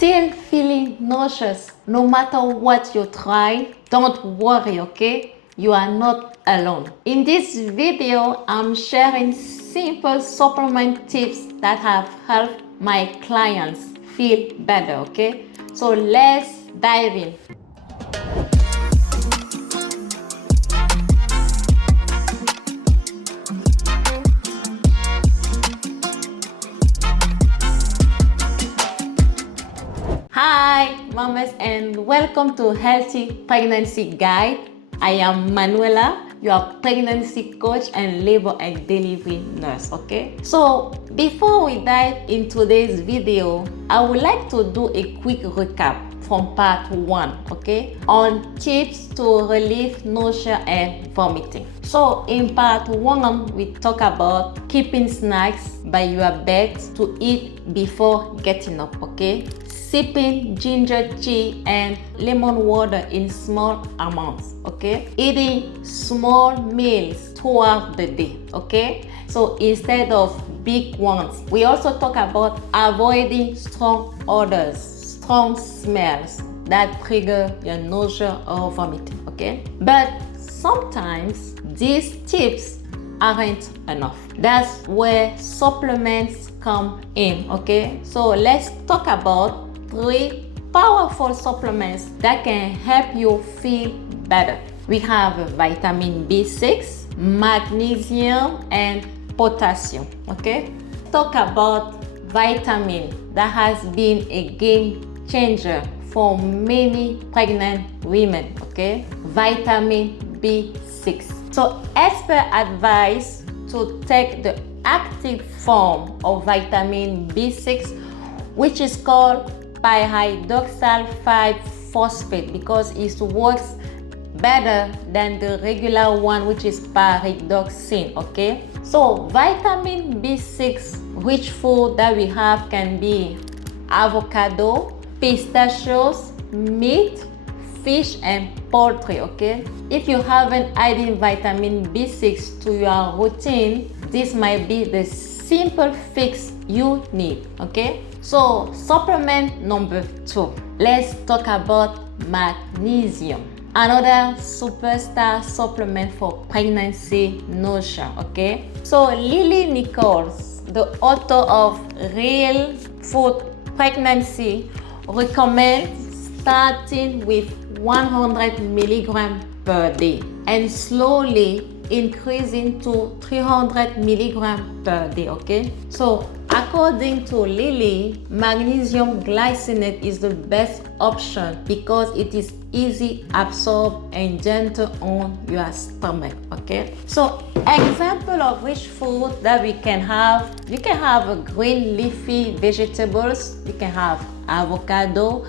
Still feeling nauseous no matter what you try? Don't worry, okay? You are not alone. In this video, I'm sharing simple supplement tips that have helped my clients feel better, okay? So let's dive in. Hi, mamas, and welcome to Healthy Pregnancy Guide. I am Manuela, your pregnancy coach and labor and delivery nurse, okay? So before we dive in today's video, I would like to do a quick recap from part 1, okay, on tips to relieve nausea and vomiting. So in part 1, we talk about keeping snacks by your bed to eat before getting up, okay? Sipping ginger tea and lemon water in small amounts, okay? Eating small meals throughout the day, okay? So instead of big ones. We also talk about avoiding strong odors, strong smells that trigger your nausea or vomiting, okay? But sometimes these tips aren't enough. That's where supplements come in, okay? So let's talk about 3 powerful supplements that can help you feel better. We have vitamin B6, magnesium, and potassium, okay? Talk about vitamin that has been a game changer for many pregnant women, okay? Vitamin B6. So expert advise to take the active form of vitamin B6, which is called pyridoxal 5-phosphate, because it works better than the regular one, which is pyridoxine, okay? So vitamin B6 rich food that we have can be avocado, pistachios, meat, fish, and poultry, okay? If you haven't added vitamin B6 to your routine, this might be the simple fix you need, okay? So supplement number 2, let's talk about magnesium, another superstar supplement for pregnancy nausea, okay? So Lily Nichols, the author of Real Food Pregnancy, recommends starting with 100 milligrams per day and slowly increasing to 300 milligrams per day, okay? So according to Lily, magnesium glycinate is the best option because it is easy absorbed and gentle on your stomach, okay? So example of rich food that we can have, you can have green leafy vegetables, you can have avocado,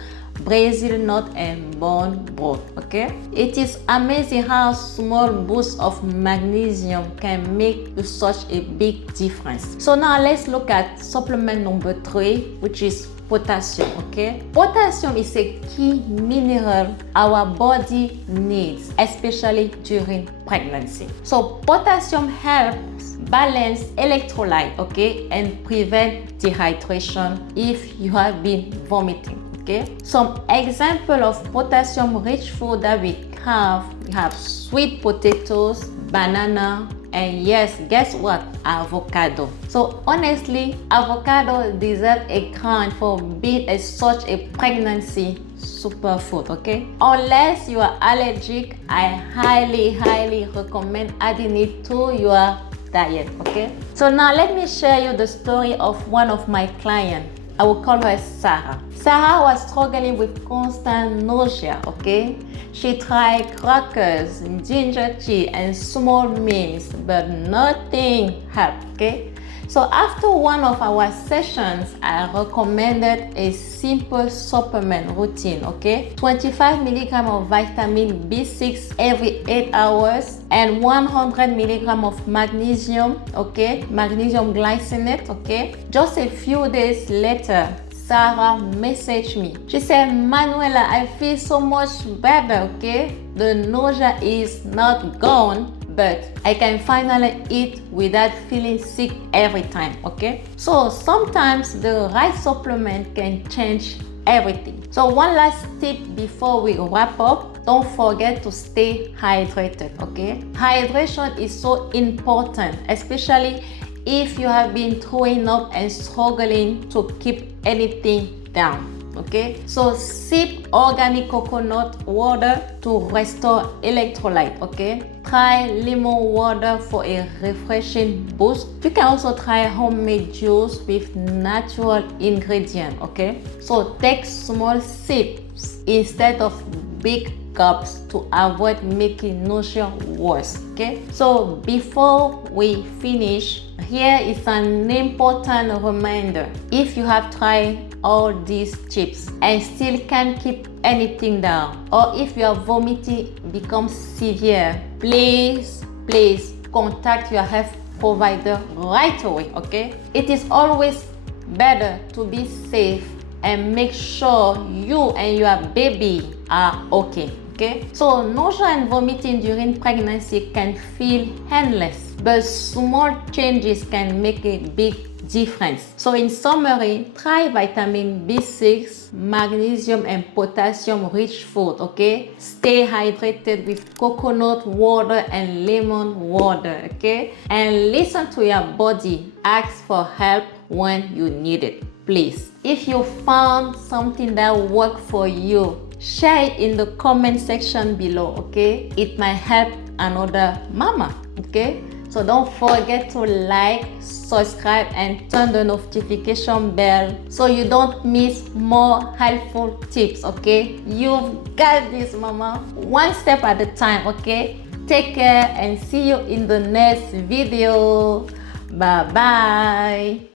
Brazil nut, and bone broth, okay? It is amazing how small boosts of magnesium can make such a big difference. So now let's look at supplement number 3, which is potassium, okay? Potassium is a key mineral our body needs, especially during pregnancy. So potassium helps balance electrolyte, okay, and prevent dehydration if you have been vomiting. Okay, some example of potassium-rich food that we have sweet potatoes, banana, and yes, guess what? Avocado. So honestly, avocado deserves a crown for being such a pregnancy superfood, okay? Unless you are allergic, I highly recommend adding it to your diet, okay? So now let me share you the story of one of my clients. I will call her Sarah. Sarah was struggling with constant nausea, okay? She tried crackers, ginger tea, and small meals, but nothing helped, okay? So after one of our sessions, I recommended a simple supplement routine, okay? 25 milligrams of vitamin B6 every 8 hours and 100 milligrams of magnesium, okay? Magnesium glycinate, okay? Just a few days later, Sarah messaged me. She said, Manuela, I feel so much better, okay? The nausea is not gone, but I can finally eat without feeling sick every time, okay? So sometimes the right supplement can change everything. So one last tip before we wrap up, don't forget to stay hydrated, okay? Hydration is so important, especially if you have been throwing up and struggling to keep anything down. Okay, so sip organic coconut water to restore electrolyte. Okay, try lemon water for a refreshing boost. You can also try homemade juice with natural ingredients. Okay, so take small sips instead of big cups to avoid making nausea worse. Okay, so before we finish, here is an important reminder. If you have tried all these chips and still can't keep anything down, or if your vomiting becomes severe, please contact your health provider right away. Okay, it is always better to be safe and make sure you and your baby are okay. Okay, so nausea and vomiting during pregnancy can feel endless, but small changes can make a big difference. So in summary, try vitamin B6, magnesium and potassium rich food. Okay, stay hydrated with coconut water and lemon water. Okay, and listen to your body. Ask for help when you need it, please. If you found something that worked for you, share it in the comment section below. Okay, it might help another mama. Okay, so don't forget to like, subscribe and turn the notification bell so you don't miss more helpful tips. Okay, you've got this, mama, one step at a time. Okay, take care and see you in the next video. Bye bye.